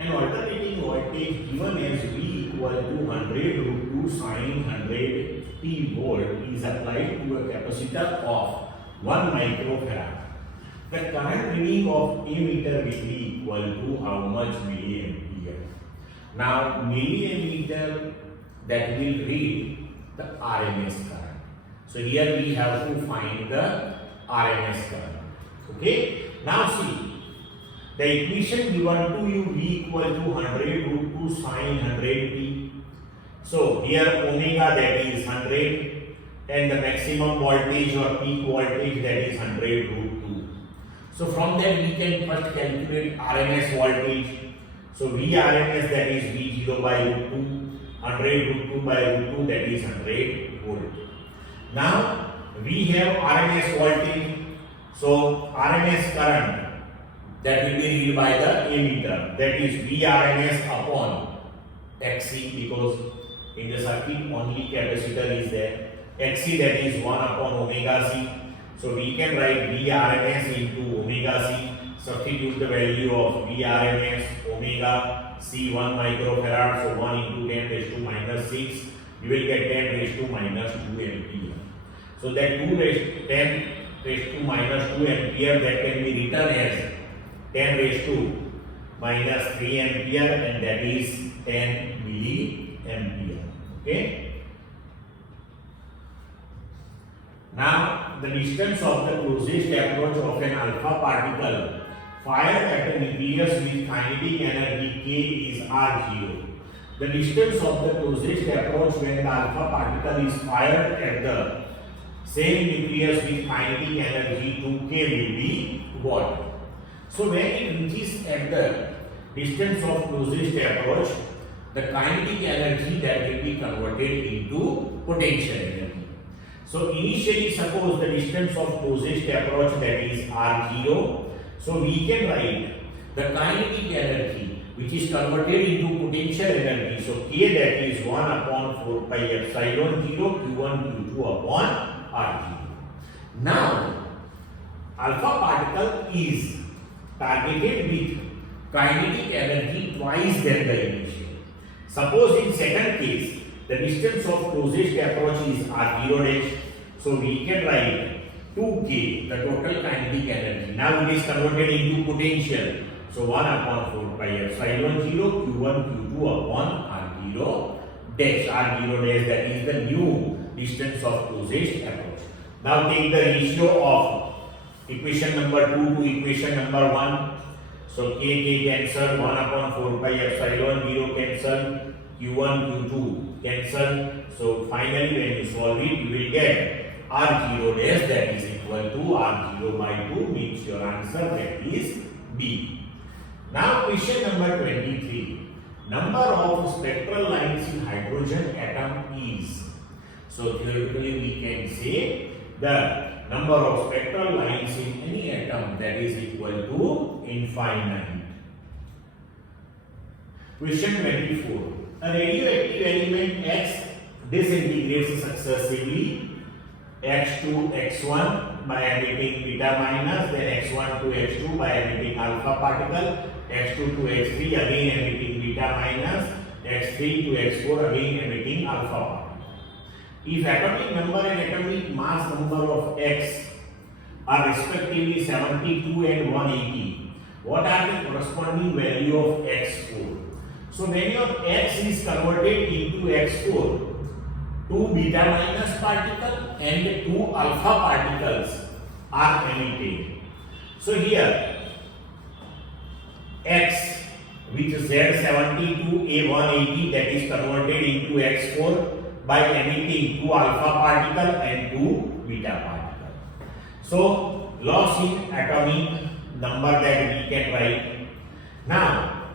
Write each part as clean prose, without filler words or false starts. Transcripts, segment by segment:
An alternating voltage given as V equal to 100 root 2 sine 100 t volt is applied to a capacitor of 1 microfarad. The current reading of ammeter will be equal to how much milliampere? Now milliameter that will read the RMS current. So here we have to find the RMS current. Okay. Now see, the equation given to you V equal to 100 root 2 sine 100 t. So here omega that is 100 and the maximum voltage or peak voltage that is 100 root 2. So from that we can first calculate RMS voltage. So VRMS that is V0 by root 2, 100 root 2 by root 2 that is 100 volt. Now we have RMS voltage. So RMS current that will be read by the ammeter, that is VRMS upon XC, because in the circuit only capacitor is there. XC that is 1 upon omega C. So we can write VRMS into omega C. Substitute the value of VRMS omega C 1 microfarad. So 1 into 10 raised to minus 6. You will get 10 raised to minus 2 ampere. So that 10 raised to minus 2 ampere that can be written as 10 raised to minus 3 ampere, and that is 10 milliampere. Okay. Now the distance of the closest approach of an alpha particle fired at a nucleus with kinetic energy K is R0. The distance of the closest approach when the alpha particle is fired at the same nucleus with kinetic energy 2K will be what? So when it reaches at the distance of closest approach, the kinetic energy that will be converted into potential energy. So initially suppose the distance of closest approach that is R0. So we can write the kinetic energy which is converted into potential energy. So K that is 1 upon 4 pi epsilon 0 Q1 Q2 upon R0. Now alpha particle is targeted with kinetic energy twice than the initial. Suppose in second case the distance of closest approach is R0 dash. So we can write 2K, the total kinetic energy. Now it is converted into potential. So 1 upon 4 pi epsilon 0 Q1 Q2 upon R0 dash. R0 dash, that is the new distance of closest approach. Now take the ratio of equation number 2 to equation number 1. So K cancel, 1 upon 4 pi epsilon 0 cancel, Q1 Q2 cancel. So finally when you solve it, you will get R0 dash that is equal to R0 by 2, means your answer that is B. Now question number 23. Number of spectral lines in hydrogen atom is. So theoretically we can say the number of spectral lines in any atom that is equal to infinite. Question 24. A radioactive element X disintegrates successively X to X1 by emitting beta minus, then X1 to X2 by emitting alpha particle, X2 to X3 again emitting beta minus, X3 to X4 again emitting alpha particle. If atomic number and atomic mass number of X are respectively 72 and 180, what are the corresponding value of X4? So when your X is converted into X4, 2 beta minus particle and 2 alpha particles are emitted. So here X which is Z72 A180 that is converted into X4 by emitting 2 alpha particle and 2 beta particle. So loss in atomic number that we can write. Now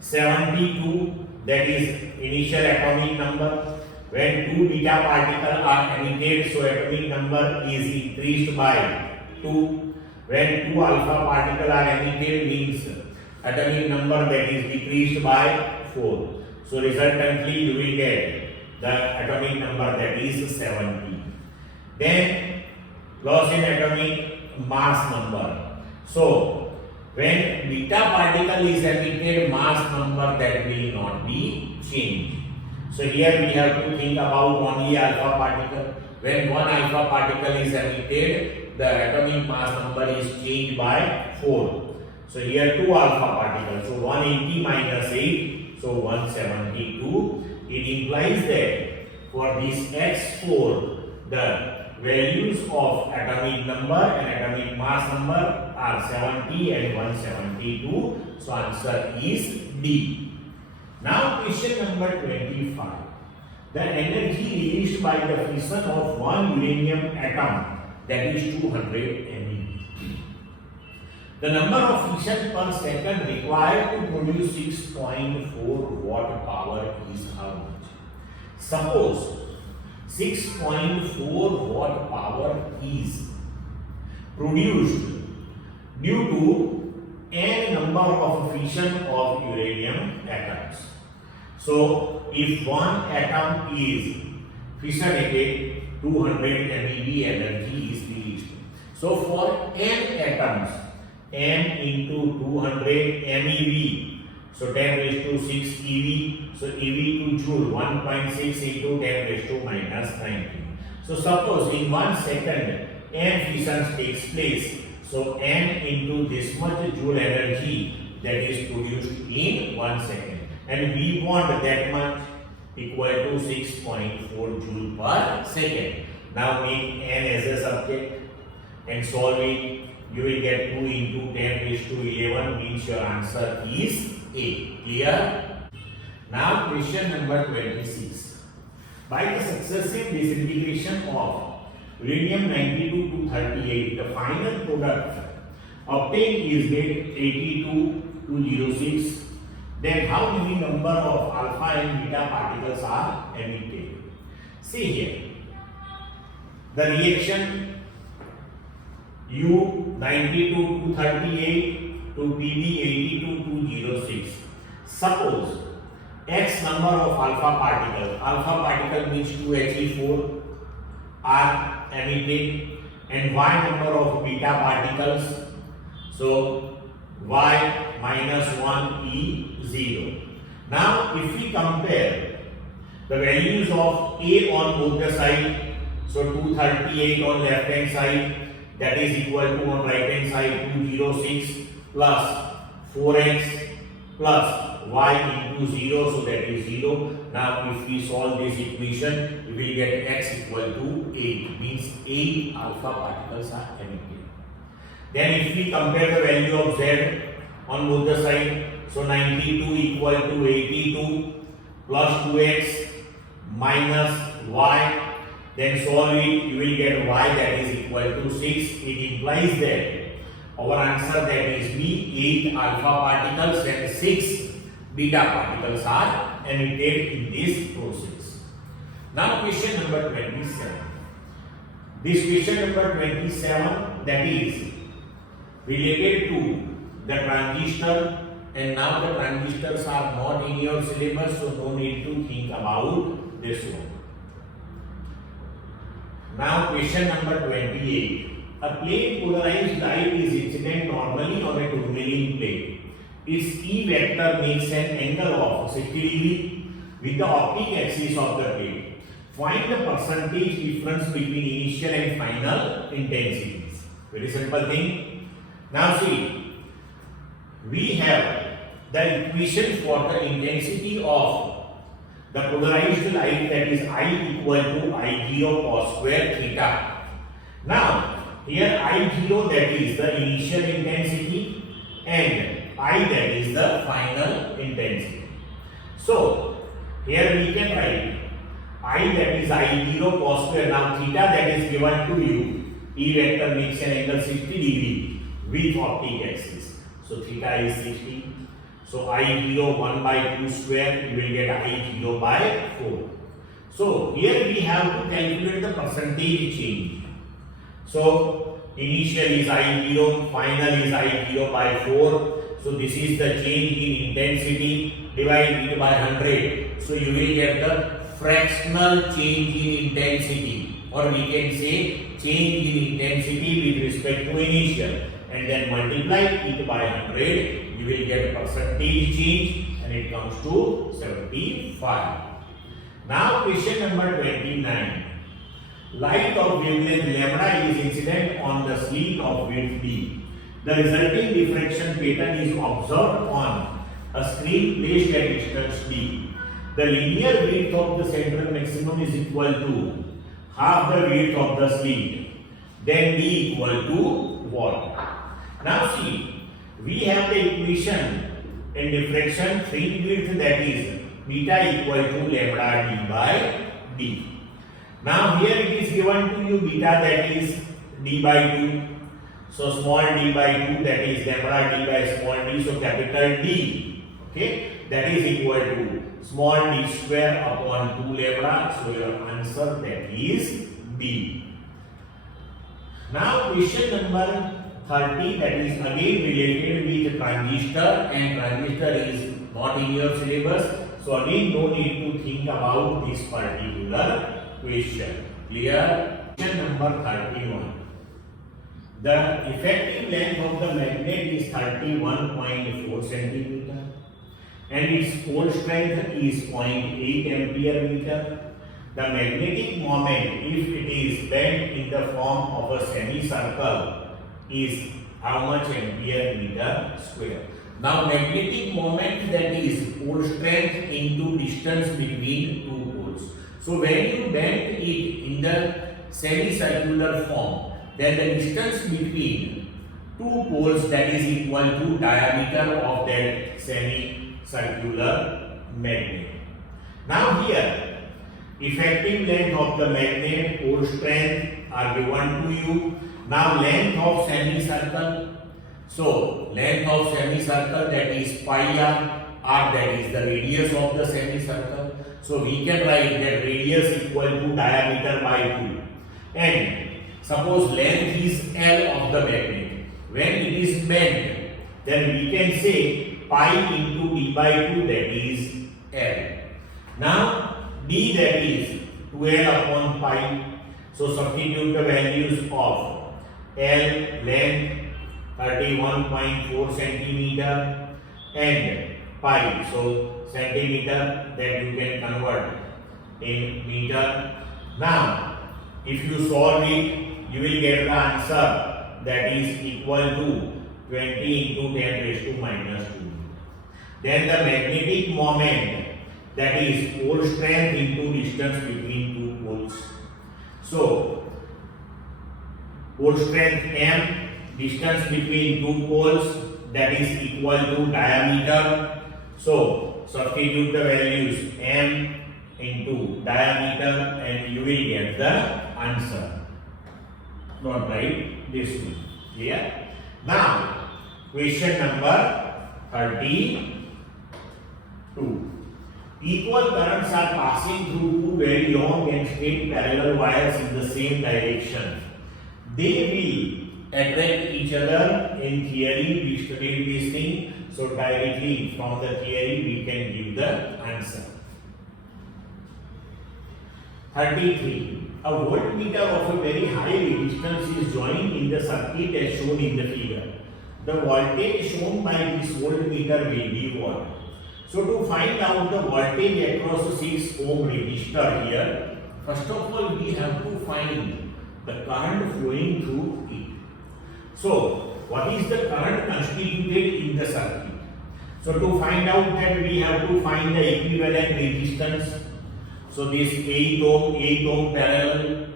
72 that is initial atomic number. When 2 beta particles are emitted, so atomic number is increased by 2. When 2 alpha particles are emitted, means atomic number that is decreased by 4. So resultantly you will get the atomic number that is 70. Then loss in atomic mass number. So When beta particle is emitted, mass number that will not be changed. So here we have to think about only alpha particle. When one alpha particle is emitted, the atomic mass number is changed by 4. So here 2 alpha particles. So 180 minus 8, so 172. It implies that for this X4, the values of atomic number and atomic mass number are 70 and 172. So answer is D. Now question number 25. The energy released by the fission of one uranium atom, that is 200 MeV. The number of fission per second required to produce 6.4 watt power is how much? Suppose 6.4 watt power is produced due to n number of fission of uranium atoms. So if one atom is fissionated, 200 MeV energy is released. So for n atoms, n into 200 MeV, so 10 raised to 6 eV, so eV to joule, 1.6 into 10 raised to minus 19. So suppose in 1 second n fissions takes place, so n into this much joule energy that is produced in 1 second, and we want that much equal to 6.4 joule per second. Now make n as a subject and solve it. You will get 2 into 10 raised to 11, means your answer is A. Clear? Now question number 26. By the successive disintegration of uranium 92 to 38, the final product obtained is get 82 to 06. Then how many number of alpha and beta particles are emitted? See here. The reaction U 92 to 38 to PB 82 to 06. Suppose X number of alpha particle means 2He4 are emitted, and Y number of beta particles, so Y minus 1E0. Now if we compare the values of A on both the side, so 238 on left hand side, that is equal to on right hand side 206 plus 4x plus y into 0, so that is 0. Now if we solve this equation, we will get x equal to 8, means 8 alpha particles are emitted. Then if we compare the value of z on both the side, so 92 equal to 82 plus 2x minus y, then solve it, you will get y that is equal to 6. It implies that our answer, that is B, 8 alpha particles and 6 beta particles are emitted in this process. Now question number 27. This question number 27, that is related to the transistor, and now the transistors are not in your syllabus, so no need to think about this one. Now question number 28. A plane polarized light is incident normally on a tourmaline plate. Its E vector makes an angle of 60 degree with the optic axis of the plate. Find the percentage difference between initial and final intensities. Very simple thing. Now see, we have the equation for the intensity of the polarized light, that is I equal to I0 cos square theta. Now here I0, that is the initial intensity, and I, that is the final intensity. So here we can write I, that is I0 cos square. Now theta, that is given to you, E vector makes an angle 60 degree with optic axis. So theta is 60. So I0 1 by 2 square, you will get I0 by 4. So here we have to calculate the percentage change. So initial is I0, final is I0 by 4. So this is the change in intensity, divided by 100. So you will get the fractional change in intensity, or we can say change in intensity with respect to initial. and then multiply it by 100, you will get percentage change and it comes to 75. Now question number 29. Light of wavelength lambda is incident on the slit of width d. The resulting diffraction pattern is observed on a screen placed at distance d. The linear width of the central maximum is equal to half the width of the slit. Then d equal to what? Now see, we have the equation in diffraction fringe width, that is beta equal to lambda d by d. Now here it is given to you beta, that is d by 2. So small d by 2, that is lambda d by small d, so capital D. Okay, that is equal to small d square upon 2 lambda. So your answer, that is B. Now question number 30, that is again related with transistor, and transistor is not in your syllabus. So again no need to think about this particular question. Clear? Question number 31. The effective length of the magnet is 31.4 centimeter and its pole strength is 0.8 ampere meter. The magnetic moment, if it is bent in the form of a semicircle, is how much ampere meter square? Now magnetic moment, that is pole strength into distance between two poles. So when you bend it in the semicircular form, then the distance between two poles, that is equal to diameter of that semicircular magnet. Now here, effective length of the magnet, pole strength are given to you. Now length of semicircle. So length of semicircle, that is pi r, that is the radius of the semicircle. So we can write that radius equal to diameter by 2. And suppose length is L of the magnet. When it is bent, then we can say pi into d by 2, that is L. Now d, that is 12 upon pi. So substitute the values of L, length 31.4 centimeter, and pi, so centimeter, that you can convert in meter. Now if you solve it, you will get the answer, that is equal to 20 into 10 raised to minus 2. Then the magnetic moment, that is pole strength into distance between two poles. So pole strength m, distance between two poles, that is equal to diameter. So substitute the values m into diameter and you will get the answer. Don't write this one. Clear? Now question number 32. Equal currents are passing through two very long and straight parallel wires in the same direction. They will attract each other. In theory we studied this thing, so directly from the theory we can give the answer. 33. A voltmeter of a very high resistance is joined in the circuit as shown in the figure. The voltage shown by this voltmeter will be what? So to find out the voltage across a 6 ohm resistor here, first of all we have to find the current flowing through it. So what is the current constituted in the circuit? So to find out that, we have to find the equivalent resistance. So this 8 ohm parallel,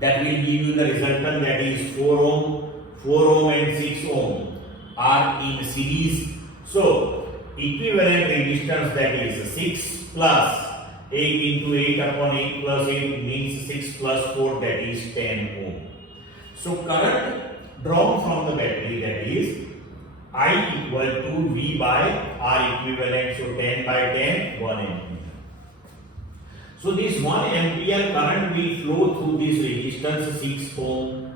that will give you the resultant, that is 4 ohm. 4 ohm and 6 ohm are in series. So equivalent resistance, that is 6 plus 8 into 8 upon 8 plus 8 means 6 plus 4, that is 10 ohm. So current drawn from the battery, that is I equal to V by R equivalent. So 10 by 10, 1 ampere. So this 1 ampere current will flow through this resistance 6 ohm.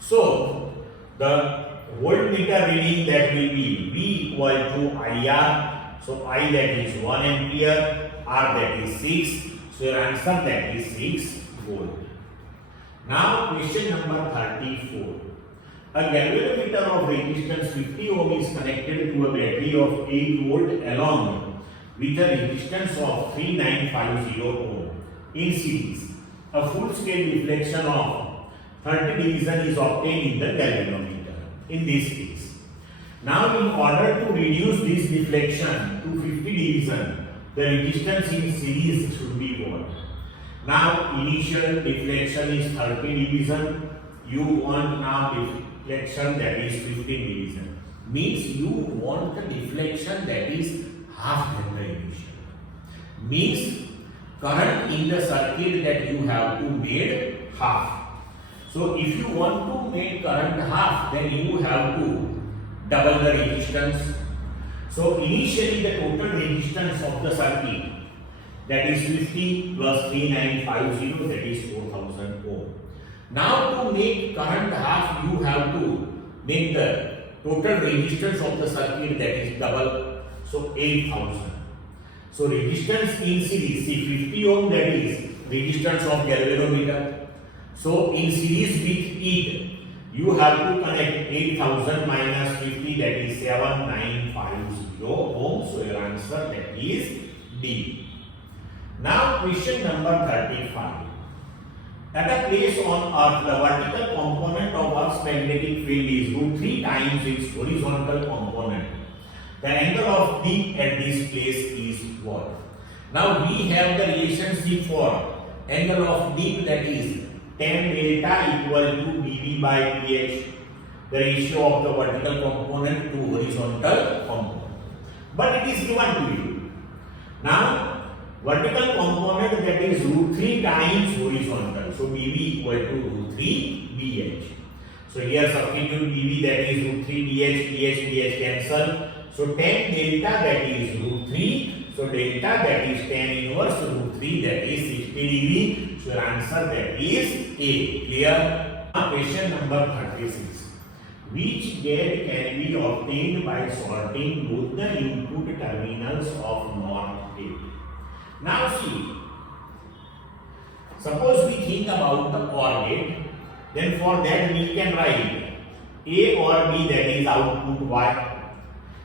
So the voltmeter reading, that will be V equal to IR. So I, that is 1 ampere, R, that is 6. So your answer, that is 6 volt. Now question number 34. A galvanometer of resistance 50 ohm is connected to a battery of 8 volt along with a resistance of 3950 ohm in series. A full scale deflection of 30 division is obtained in the galvanometer in this case. Now in order to reduce this deflection to 50 division, the resistance in series should be what? Now initial deflection is 30 division, you want now deflection that is 15 division. Means you want the deflection that is half than the initial. Means current in the circuit that you have to make half. So if you want to make current half, then you have to double the resistance. So initially the total resistance of the circuit, that is 50 plus 3950, that is 4000 ohm. Now to make current half, you have to make the total resistance of the circuit, that is double, so 8000. So resistance in series, see 50 ohm, that is resistance of galvanometer. So in series with it, you have to connect 8000 minus 50, that is 7950 ohm. So your answer, that is D. Now question number 35. At a place on Earth, the vertical component of Earth's magnetic field is √3 times its horizontal component. The angle of dip at this place is what? Now we have the relationship for angle of dip, that is tan delta equal to dV by pH, the ratio of the vertical component to horizontal component. But it is given to you. Now vertical component, that is √3 times horizontal. So dV equal to √3 dH. So here substitute dV, that is √3 dH cancel. So tan delta, that is √3. So delta, that is tan inverse √3, that is 60 degree. So answer, that is A. Clear? Now question number 36. Which gate can be obtained by sorting both the input terminals of NOT gate? Now see, suppose we think about the OR gate, then for that we can write A or B, that is output Y.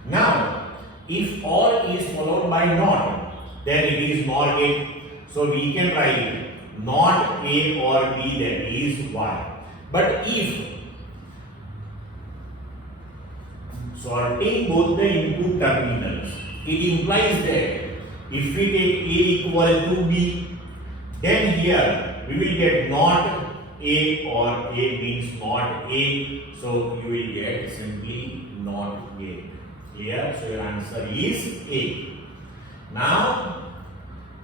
Now, if OR is followed by NOT, then it is NOR gate. So we can write NOT A or B, that is Y. But if sorting both the input terminals, it implies that if we take A equal to B, then here we will get not A, or A means not A. So you will get simply not gate. Clear? So your answer is A. Now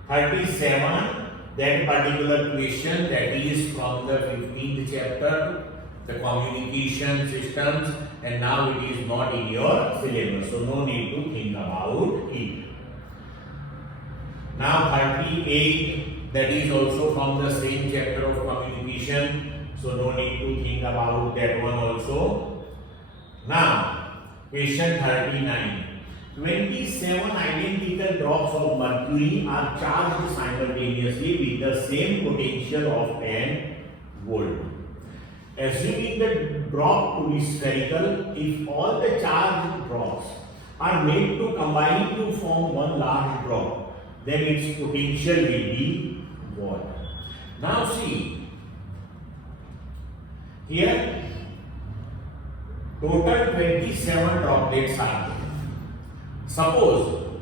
37, that particular question, that is from the 15th chapter, the communication systems, and now it is not in your syllabus, so no need to think about it. Now 38, that is also from the same chapter of communication, so no need to think about that one also. Now question 39. 27 identical drops of mercury are charged simultaneously with the same potential of 10 volt. Assuming the drop to be spherical, if all the charged drops are made to combine to form one large drop, then its potential will be what? Now see, here total 27 droplets are there. Suppose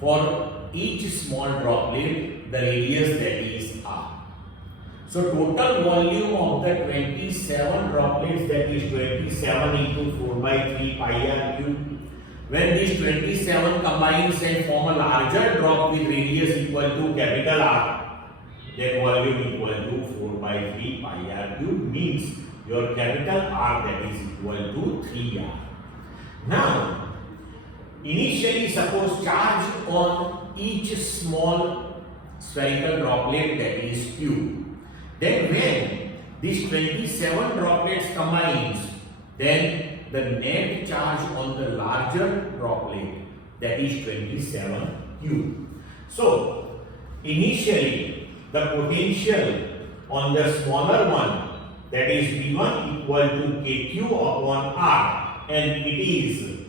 for each small droplet the radius, that is r. So total volume of the 27 droplets, that is 27 into 4 by 3 pi r cube. When these 27 combines and form a larger drop with radius equal to capital R, then volume equal to 4 by 3 pi r cube, means your capital R, that is equal to 3r. Now initially suppose charge on each small spherical droplet, that is Q. Then when these 27 droplets combines, then the net charge on the larger droplet, that is 27Q. So initially the potential on the smaller one that is V1 equal to KQ upon R, and it is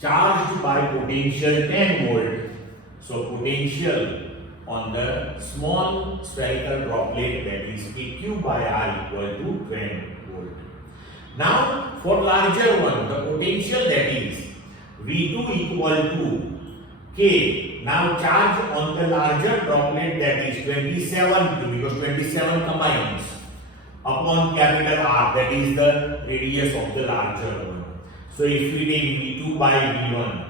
charged by potential 10 volt. So potential on the small spherical droplet, that is KQ by R equal to 10 volt. Now for larger one, the potential, that is V2 equal to K. Now charge on the larger droplet, that is 27 Q, because 27 combines, upon capital R, that is the radius of the larger one. So if we take V2 by V1,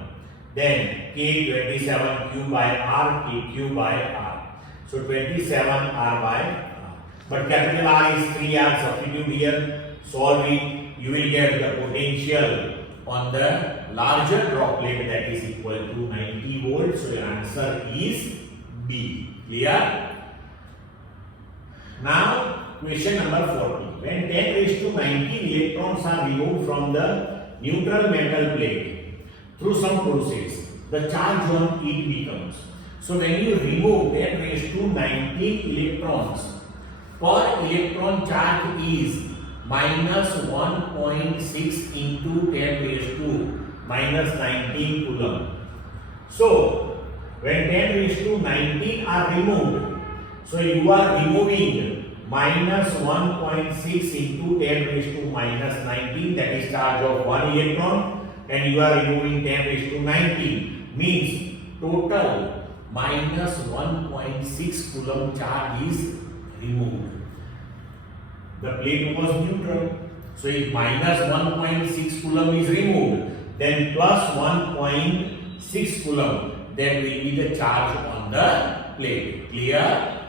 then K27Q by R, KQ by R. So 27 R by R. But capital R is 3R, substitute here, solve it, you will get the potential on the larger droplet, that is equal to 90 volts. So your answer is B. Clear? Now question number 40. When 10 raised to 19 electrons are removed from the neutral metal plate through some process, the charge on it becomes. So when you remove 10 raised to 19 electrons, per electron charge is minus 1.6 into 10 raised to minus 19 coulomb. So when 10 raised to 19 are removed, so you are removing minus 1.6 into 10 raised to minus 19, that is charge of 1 electron, and you are removing 10 raised to 19, means total minus 1.6 coulomb charge is removed. The plate was neutral, so if minus 1.6 coulomb is removed, then plus 1.6 coulomb, that will be the charge on the plate. Clear?